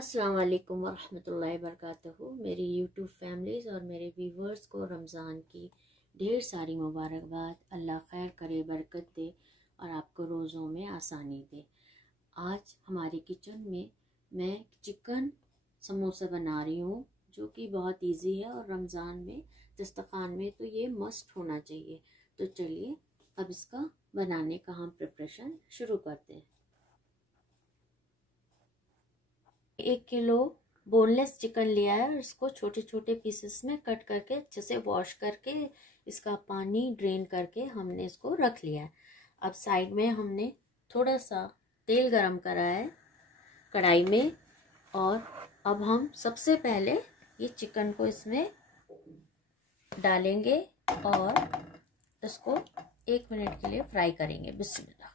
अस्सलाम वालेकुम वरहमतुल्लाहि वबरकातुहू। मेरी यूट्यूब फैमिलीज़ और मेरे व्यूवर्स को रमज़ान की ढेर सारी मुबारकबाद। अल्लाह खैर करे, बरकत दे और आपको रोज़ों में आसानी दे। आज हमारे किचन में मैं चिकन समोसा बना रही हूँ, जो कि बहुत इजी है और रमज़ान में दस्तरखान में तो ये मस्ट होना चाहिए। तो चलिए अब इसका बनाने का हम प्रिपरेशन शुरू करते हैं। 1 किलो बोनलेस चिकन लिया है और इसको छोटे छोटे पीसेस में कट करके अच्छे से वॉश करके इसका पानी ड्रेन करके हमने इसको रख लिया है। अब साइड में हमने थोड़ा सा तेल गरम करा है कढ़ाई में, और अब हम सबसे पहले ये चिकन को इसमें डालेंगे और इसको 1 मिनट के लिए फ्राई करेंगे। बिस्मिल्लाह।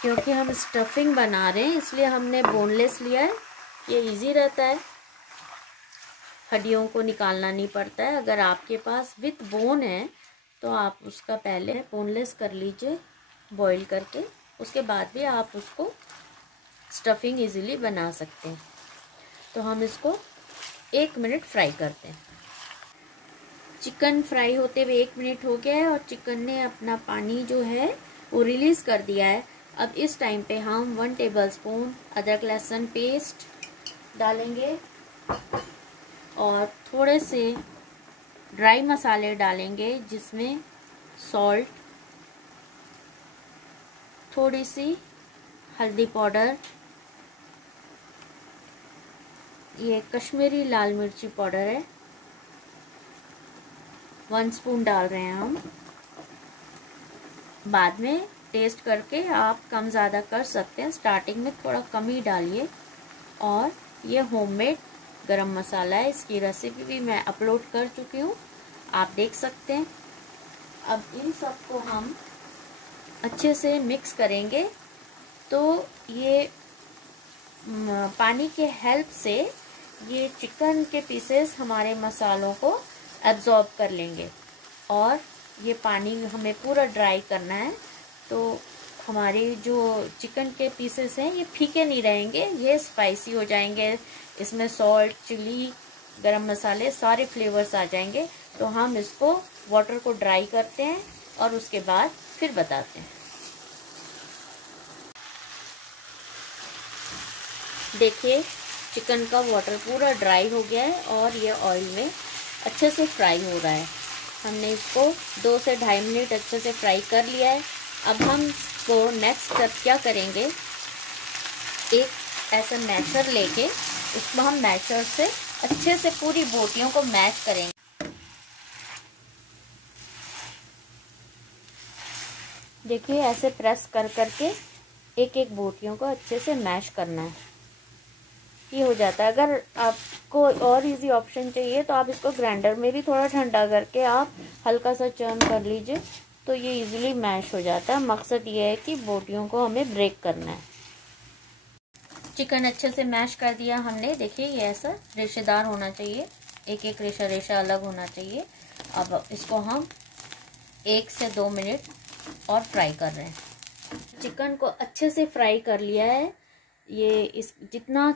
क्योंकि हम स्टफिंग बना रहे हैं इसलिए हमने बोनलेस लिया है। ये इजी रहता है, हड्डियों को निकालना नहीं पड़ता है। अगर आपके पास विथ बोन है तो आप उसका पहले बोनलेस कर लीजिए बॉईल करके, उसके बाद भी आप उसको स्टफिंग इजीली बना सकते हैं। तो हम इसको 1 मिनट फ्राई करते हैं। चिकन फ्राई होते हुए 1 मिनट हो गया है और चिकन ने अपना पानी जो है वो रिलीज़ कर दिया है। अब इस टाइम पे हम 1 टेबलस्पून अदरक लहसुन पेस्ट डालेंगे और थोड़े से ड्राई मसाले डालेंगे, जिसमें सॉल्ट, थोड़ी सी हल्दी पाउडर, ये कश्मीरी लाल मिर्ची पाउडर है, 1 स्पून डाल रहे हैं हम। बाद में टेस्ट करके आप कम ज़्यादा कर सकते हैं, स्टार्टिंग में थोड़ा कम ही डालिए। और ये होममेड गरम मसाला है, इसकी रेसिपी भी मैं अपलोड कर चुकी हूँ, आप देख सकते हैं। अब इन सब को हम अच्छे से मिक्स करेंगे। तो ये पानी के हेल्प से ये चिकन के पीसेस हमारे मसालों को एब्जॉर्ब कर लेंगे और ये पानी हमें पूरा ड्राई करना है। तो हमारे जो चिकन के पीसेस हैं ये फीके नहीं रहेंगे, ये स्पाइसी हो जाएंगे। इसमें सॉल्ट, चिली, गरम मसाले सारे फ्लेवर्स आ जाएंगे। तो हम इसको वाटर को ड्राई करते हैं और उसके बाद फिर बताते हैं। देखिए चिकन का वाटर पूरा ड्राई हो गया है और ये ऑयल में अच्छे से फ्राई हो रहा है। हमने इसको 2 से 2.5 मिनट अच्छे से फ्राई कर लिया है। अब हम इसको नेक्स्ट स्टेप क्या करेंगे, एक ऐसा मैशर लेके इसको हम मैशर से अच्छे से पूरी बोटियों को मैश करेंगे। देखिए ऐसे प्रेस कर करके एक एक बोटियों को अच्छे से मैश करना है, ये हो जाता है। अगर आपको और इजी ऑप्शन चाहिए तो आप इसको ग्राइंडर में भी थोड़ा ठंडा करके आप हल्का सा चर्न कर लीजिए, तो ये इजीली मैश हो जाता है। मकसद ये है कि बोटियों को हमें ब्रेक करना है। चिकन अच्छे से मैश कर दिया हमने। देखिए ये ऐसा रेशेदार होना चाहिए, एक एक रेशा रेशा अलग होना चाहिए। अब इसको हम 1 से 2 मिनट और फ्राई कर रहे हैं। चिकन को अच्छे से फ्राई कर लिया है। ये इस जितना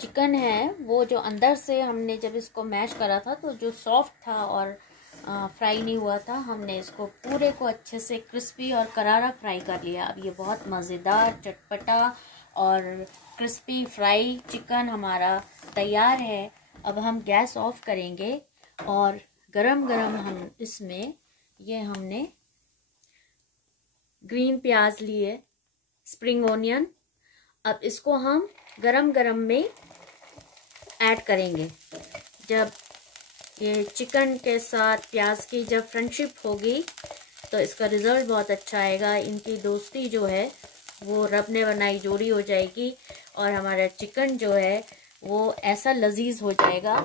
चिकन है वो जो अंदर से हमने जब इसको मैश करा था तो जो सॉफ्ट था और फ्राई नहीं हुआ था, हमने इसको पूरे को अच्छे से क्रिस्पी और करारा फ्राई कर लिया। अब ये बहुत मज़ेदार, चटपटा और क्रिस्पी फ्राई चिकन हमारा तैयार है। अब हम गैस ऑफ करेंगे और गरम गरम हम इसमें ये हमने ग्रीन प्याज लिए, स्प्रिंग ओनियन, अब इसको हम गरम गरम में ऐड करेंगे। जब ये चिकन के साथ प्याज की जब फ्रेंडशिप होगी तो इसका रिज़ल्ट बहुत अच्छा आएगा। इनकी दोस्ती जो है वो रब ने बनाई जोड़ी हो जाएगी और हमारा चिकन जो है वो ऐसा लजीज हो जाएगा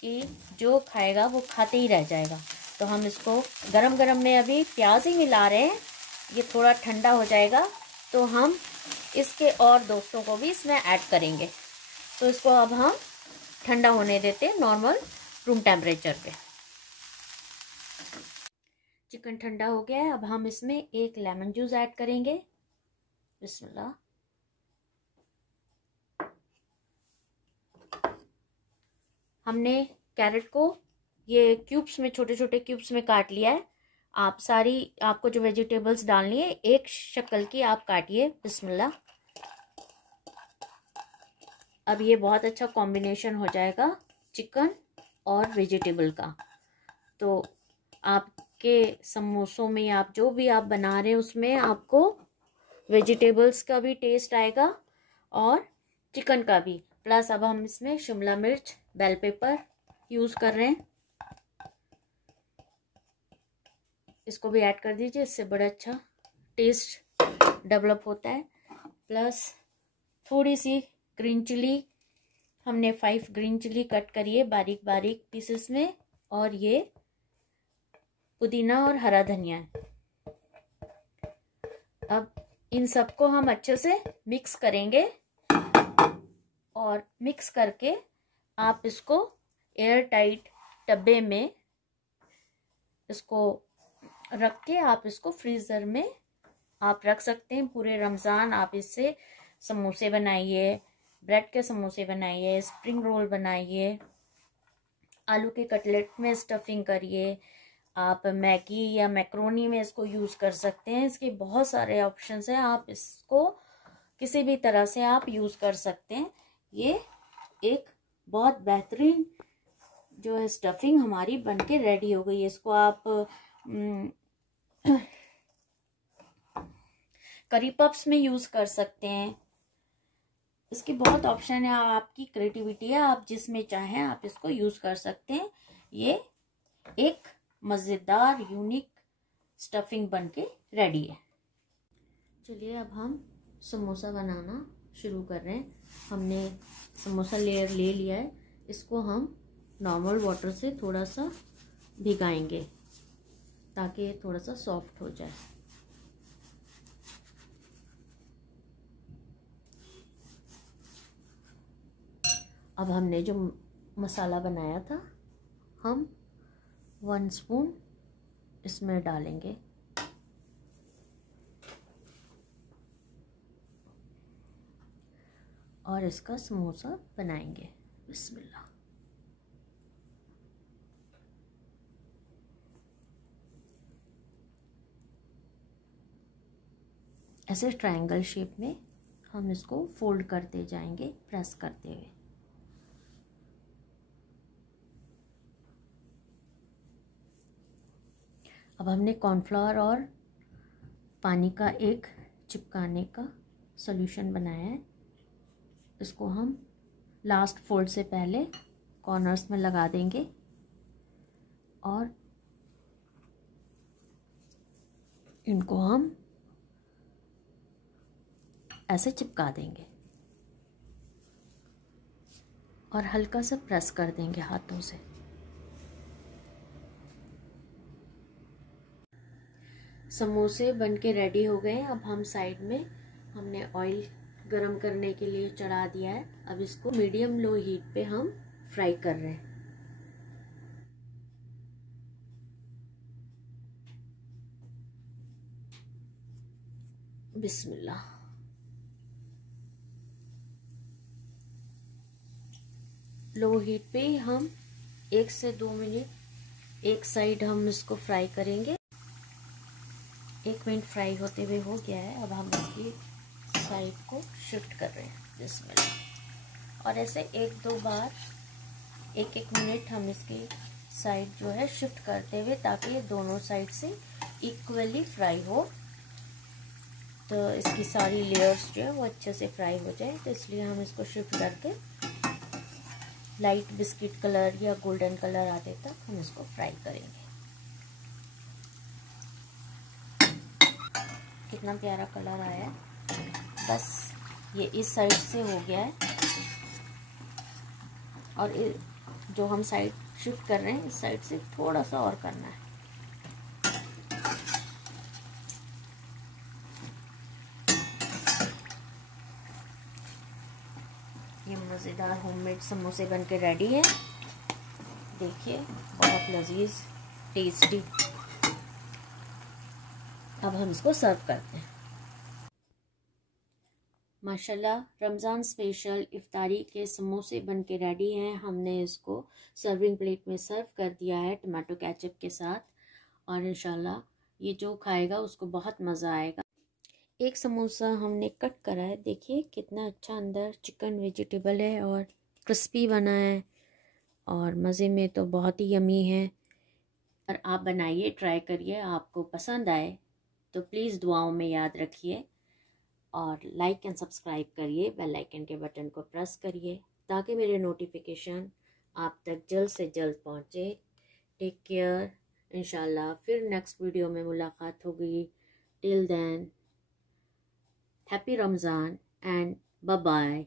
कि जो खाएगा वो खाते ही रह जाएगा। तो हम इसको गरम गरम में अभी प्याज ही मिला रहे हैं, ये थोड़ा ठंडा हो जाएगा तो हम इसके और दोस्तों को भी इसमें ऐड करेंगे। तो इसको अब हम ठंडा होने देते हैं नॉर्मल रूम टेम्परेचर पे। चिकन ठंडा हो गया है। अब हम इसमें एक लेमन जूस ऐड करेंगे। बिस्मिल्लाह। हमने कैरेट को ये क्यूब्स में, छोटे छोटे क्यूब्स में काट लिया है। आप सारी, आपको जो वेजिटेबल्स डालनी है एक शक्ल की आप काटिए। बिस्मिल्लाह। अब ये बहुत अच्छा कॉम्बिनेशन हो जाएगा चिकन और वेजिटेबल का। तो आपके समोसों में, आप जो भी आप बना रहे हैं उसमें आपको वेजिटेबल्स का भी टेस्ट आएगा और चिकन का भी। प्लस अब हम इसमें शिमला मिर्च, बेल पेपर यूज कर रहे हैं, इसको भी ऐड कर दीजिए, इससे बड़ा अच्छा टेस्ट डेवलप होता है। प्लस थोड़ी सी ग्रीन चिली, हमने 5 ग्रीन चिली कट करी है बारीक बारीक पीसेस में, और ये पुदीना और हरा धनिया है। अब इन सबको हम अच्छे से मिक्स करेंगे और मिक्स करके आप इसको एयर टाइट डब्बे में इसको रख के आप इसको फ्रीजर में आप रख सकते हैं। पूरे रमज़ान आप इससे समोसे बनाइए, ब्रेड के समोसे बनाइए, स्प्रिंग रोल बनाइए, आलू के कटलेट में स्टफिंग करिए, आप मैगी या मैक्रोनी में इसको यूज़ कर सकते हैं। इसके बहुत सारे ऑप्शंस हैं, आप इसको किसी भी तरह से आप यूज़ कर सकते हैं। ये एक बहुत बेहतरीन जो है स्टफिंग हमारी बनके रेडी हो गई है। इसको आप करी पफ्स में यूज़ कर सकते हैं। इसके बहुत ऑप्शन है, आपकी क्रिएटिविटी है, आप जिसमें चाहें आप इसको यूज़ कर सकते हैं। ये एक मज़ेदार यूनिक स्टफिंग बनके रेडी है। चलिए अब हम समोसा बनाना शुरू कर रहे हैं। हमने समोसा लेयर ले लिया है, इसको हम नॉर्मल वाटर से थोड़ा सा भिगाएंगे ताकि ये थोड़ा सा सॉफ्ट हो जाए। अब हमने जो मसाला बनाया था हम 1 स्पून इसमें डालेंगे और इसका समोसा बनाएंगे। बिस्मिल्लाह। ऐसे ट्रायंगल शेप में हम इसको फोल्ड करते जाएंगे, प्रेस करते हुए। अब हमने कॉर्नफ्लावर और पानी का एक चिपकाने का सॉल्यूशन बनाया है। इसको हम लास्ट फोल्ड से पहले कॉर्नर्स में लगा देंगे और इनको हम ऐसे चिपका देंगे और हल्का सा प्रेस कर देंगे हाथों से। समोसे बनके रेडी हो गए हैं। अब हम साइड में, हमने ऑयल गरम करने के लिए चढ़ा दिया है। अब इसको मीडियम लो हीट पे हम फ्राई कर रहे हैं। बिस्मिल्लाह। लो हीट पे ही हम 1 से 2 मिनट एक साइड हम इसको फ्राई करेंगे। 1 मिनट फ्राई होते हुए हो गया है। अब हम इसकी साइड को शिफ्ट कर रहे हैं। बिस्मिल्लाह। और ऐसे 1-2 बार 1-1 मिनट हम इसकी साइड जो है शिफ्ट करते हुए, ताकि ये दोनों साइड से इक्वली फ्राई हो, तो इसकी सारी लेयर्स जो है वो अच्छे से फ्राई हो जाए। तो इसलिए हम इसको शिफ्ट करके लाइट बिस्किट कलर या गोल्डन कलर आने तक हम इसको फ्राई करेंगे। कितना प्यारा कलर आया है। बस ये इस साइड से हो गया है और जो हम साइड शिफ्ट कर रहे हैं इस साइड से थोड़ा सा और करना है। ये मज़ेदार होममेड समोसे बनके रेडी हैं। देखिए बहुत लजीज टेस्टी। अब हम इसको सर्व करते हैं। माशाल्लाह रमज़ान स्पेशल इफ्तारी के समोसे बन के रेडी हैं। हमने इसको सर्विंग प्लेट में सर्व कर दिया है टमाटो केचप के साथ, और इंशाल्लाह ये जो खाएगा उसको बहुत मज़ा आएगा। एक समोसा हमने कट करा है, देखिए कितना अच्छा अंदर चिकन वेजिटेबल है और क्रिस्पी बना है, और मज़े में तो बहुत ही यमी है। और आप बनाइए, ट्राई करिए, आपको पसंद आए तो प्लीज़ दुआओं में याद रखिए, और लाइक एंड सब्सक्राइब करिए, बेल आइकन के बटन को प्रेस करिए ताकि मेरे नोटिफिकेशन आप तक जल्द से जल्द पहुँचे। टेक केयर, इंशाल्लाह फिर नेक्स्ट वीडियो में मुलाकात होगी। Till then happy Ramzan and bye bye.